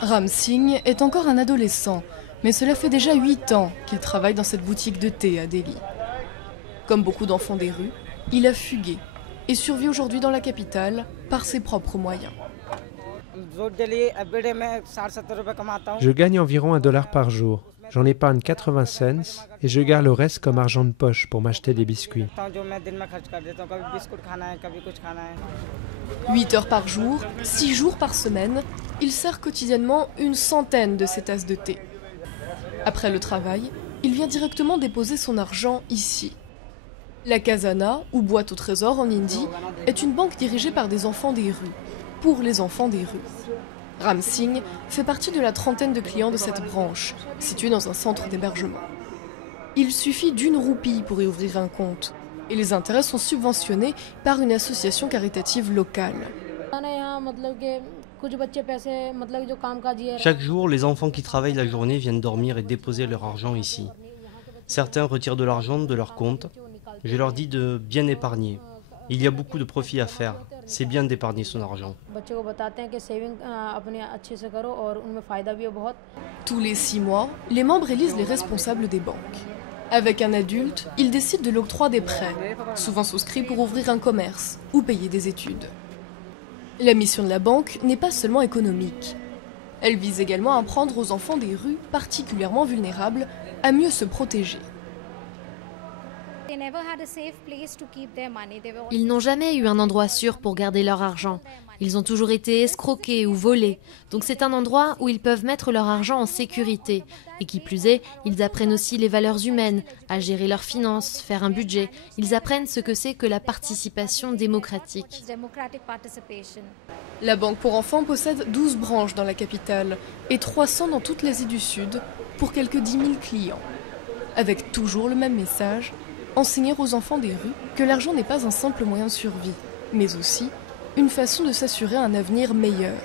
Ram Singh est encore un adolescent, mais cela fait déjà 8 ans qu'il travaille dans cette boutique de thé à Delhi. Comme beaucoup d'enfants des rues, il a fugué et survit aujourd'hui dans la capitale par ses propres moyens. Je gagne environ $1 par jour. J'en épargne 80 cents et je garde le reste comme argent de poche pour m'acheter des biscuits. 8 heures par jour, 6 jours par semaine, il sert quotidiennement une centaine de ces tasses de thé. Après le travail, il vient directement déposer son argent ici. La Khazana, ou boîte au trésor en hindi, est une banque dirigée par des enfants des rues, pour les enfants des rues. Ram Singh fait partie de la trentaine de clients de cette branche, située dans un centre d'hébergement. Il suffit d'1 roupie pour y ouvrir un compte, et les intérêts sont subventionnés par une association caritative locale. Chaque jour, les enfants qui travaillent la journée viennent dormir et déposer leur argent ici. Certains retirent de l'argent de leur compte. Je leur dis de bien épargner. Il y a beaucoup de profit à faire. C'est bien d'épargner son argent. Tous les 6 mois, les membres élisent les responsables des banques. Avec un adulte, ils décident de l'octroi des prêts, souvent souscrits pour ouvrir un commerce ou payer des études. La mission de la banque n'est pas seulement économique. Elle vise également à apprendre aux enfants des rues particulièrement vulnérables à mieux se protéger. Ils n'ont jamais eu un endroit sûr pour garder leur argent. Ils ont toujours été escroqués ou volés. Donc c'est un endroit où ils peuvent mettre leur argent en sécurité. Et qui plus est, ils apprennent aussi les valeurs humaines, à gérer leurs finances, faire un budget. Ils apprennent ce que c'est que la participation démocratique. La Banque pour enfants possède 12 branches dans la capitale et 300 dans toute l'Asie du Sud pour quelques 10 000 clients. Avec toujours le même message: enseigner aux enfants des rues que l'argent n'est pas un simple moyen de survie, mais aussi une façon de s'assurer un avenir meilleur.